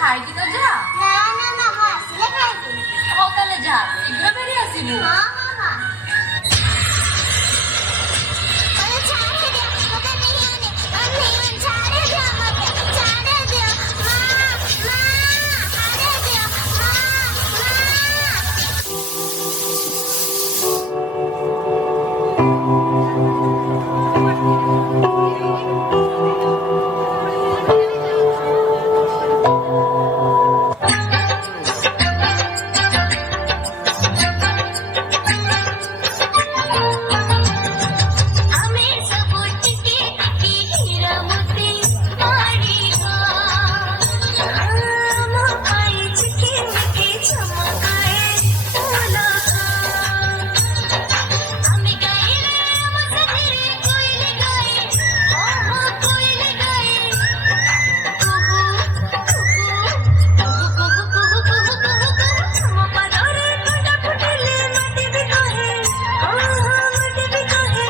ଖାଇକି ତ ଯା। ନା ନା ମାମା ଆସିଲେ ଖାଇବି। ହଉ ତାହେଲେ ଯା, ଶୀଘ୍ର ଫେରି ଆସିବୁ। ହଁ ମାମା। अरे छाड़ दे, मगर नहीं आने, और नहीं आने, छाड़ दे मत, छाड़ दे, माँ, माँ, छाड़ दे, माँ, हमें सब टिके टिके हीरा मोती मारेगा। हम आई चिके मिके चमकाए फूलों का। हमें गाए मसधरे कोयल गाए, ओह कोयल गाए, कुहू कुहू कुहू कुहू कुहू कुहू कुहू। हम पदोरे फटा फुटले माटी भी कहे, ओह माटी भी कहे।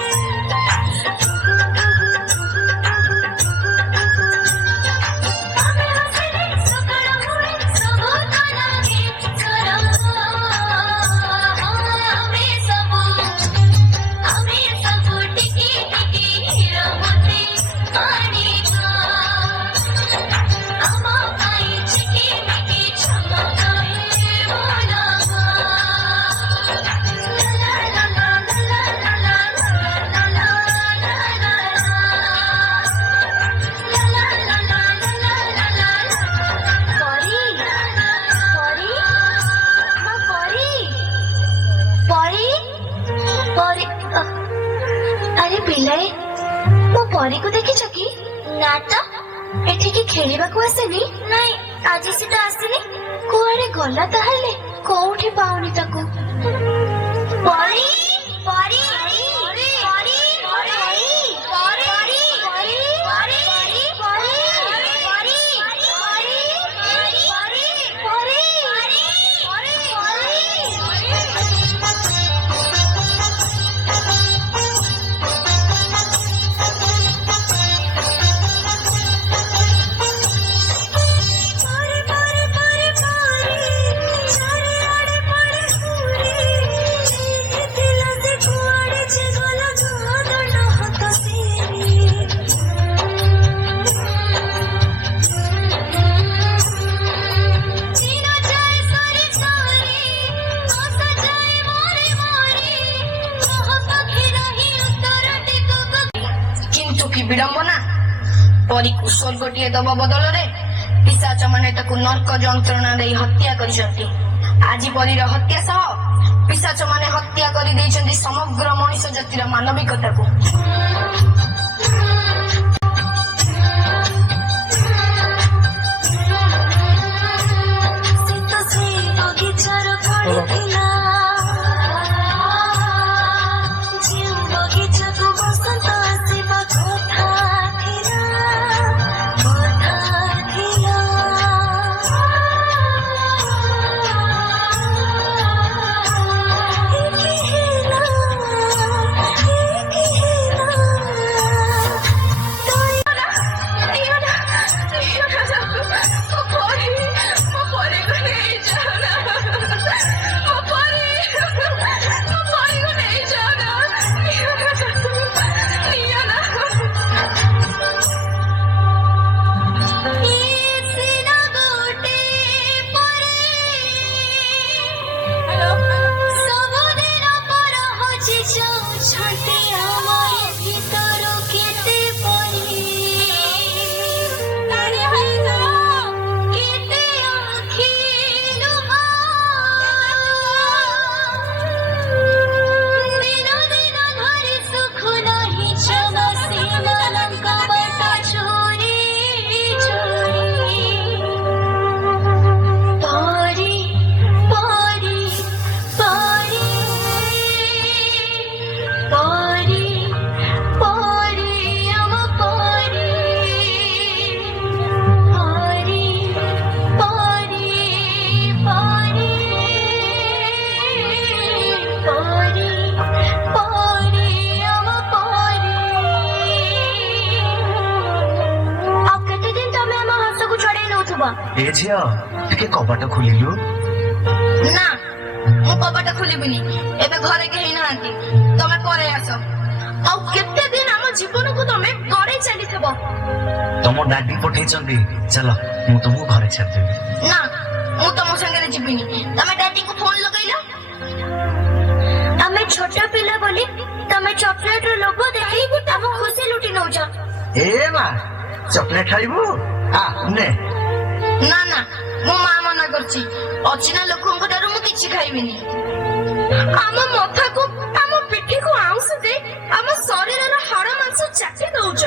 हमें हंसने सकाळ हुए सब तानागे सरम। हमें सब टिके टिके हीरा मोती मारेगा। हम आई चिके मिके चमकाए फूलों का। ला ला ला ला ला ला ला ला ला ला परी परी माँ परी परी परी अरे पिलाए मो परी को देखिଛ କି? ନା ତ। ଏଠିକି ଖେଳିବାକୁ ଆସେନି? ନାଇଁ, ଆଜି ସେ ତ ଆସିନି। କୁଆଡେ ଗଲା ତାହେଲେ? କୋଉଠି ପାଉନି ତାକୁ। ପରୀ ପରୀ ପରୀ ପରୀ ପରୀ ପରୀ ପରୀ ପରୀ ପରୀ କିନ୍ତୁ କି ବିଡ଼ମ୍ବନା, ପରୀକୁ ସ୍ୱର୍ଗଟିଏ ଦବା ବଦଳରେ ପିଶାଚ ମାନେ ତାକୁ ନର୍କ ଯନ୍ତ୍ରଣା ଦେଇ ହତ୍ୟା କରିଛନ୍ତି। ଆଜି ପରୀର ହତ୍ୟା ସହ ପିଶାଚ ମାନେ ହତ୍ୟା କରିଦେଇଛନ୍ତି ସମଗ୍ର ମଣିଷ ଜାତିର ମାନବିକତାକୁ। ବଗିଚାର ଫଳିଥିଲା, ଯେଉଁ ବଗିଚାକୁ ବସନ୍ତ ଆସିବା କଥା ଥିଲା, କଥା ଥିଲା। ଏକି ହେଲା, ଏକି ହେଲା। ହବ। ଏ ଝିଅ ଟିକେ କବାଟ ଖୋଲିଲୁ। ନା ମୁଁ କବାଟ ଖୋଲିବିନି, ଏବେ ଘରେ କେହି ନାହାନ୍ତି, ତମେ ପରେ ଆସ। ଆଉ କେତେ ଦିନ ଆମ ଜୀବନକୁ ତମେ ଗଡେଇ ଚାଲିଥିବ। ତମ ଡାଡି ପଠେଇଛନ୍ତି, ଚାଲ ମୁଁ ତମକୁ ଘରେ ଛାଡିଦେବି। ନା ମୁଁ ତମ ସାଙ୍ଗରେ ଯିବିନି, ତମେ ଡାଡିଙ୍କୁ ଫୋନ ଲଗେଇଲ। ଆମେ ଛୋଟ ପିଲା ବୋଲି ତମେ ଚକୋଲେଟ ର ଲୋଭ ଦେଖି ଆମ ଖୁସି ଲୁଟି ନଉଛ। ଏ ମା ଚକଲେଟ ଖାଇବୁ? ନେ। ନା ନା ମୋ ମା ମନା କରୁଛି, ଅଚିହ୍ନା ଲୋକଙ୍କ ଠାରୁ ମୁଁ କିଛି ଖାଇବିନି। ଆମ ମଥାକୁ ଆମ ପିଠିକୁ ଆଉଁସି ଦେଇ ଆମ ଶରୀରର ହାଡ ମାଂସ ଚାଟି ଦଉଛ।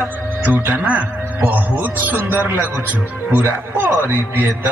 ତୁ ଟା ନା ବହୁତ ସୁନ୍ଦର ଲାଗୁଛୁ, ପୁରା ପରିଟିଏ ତ।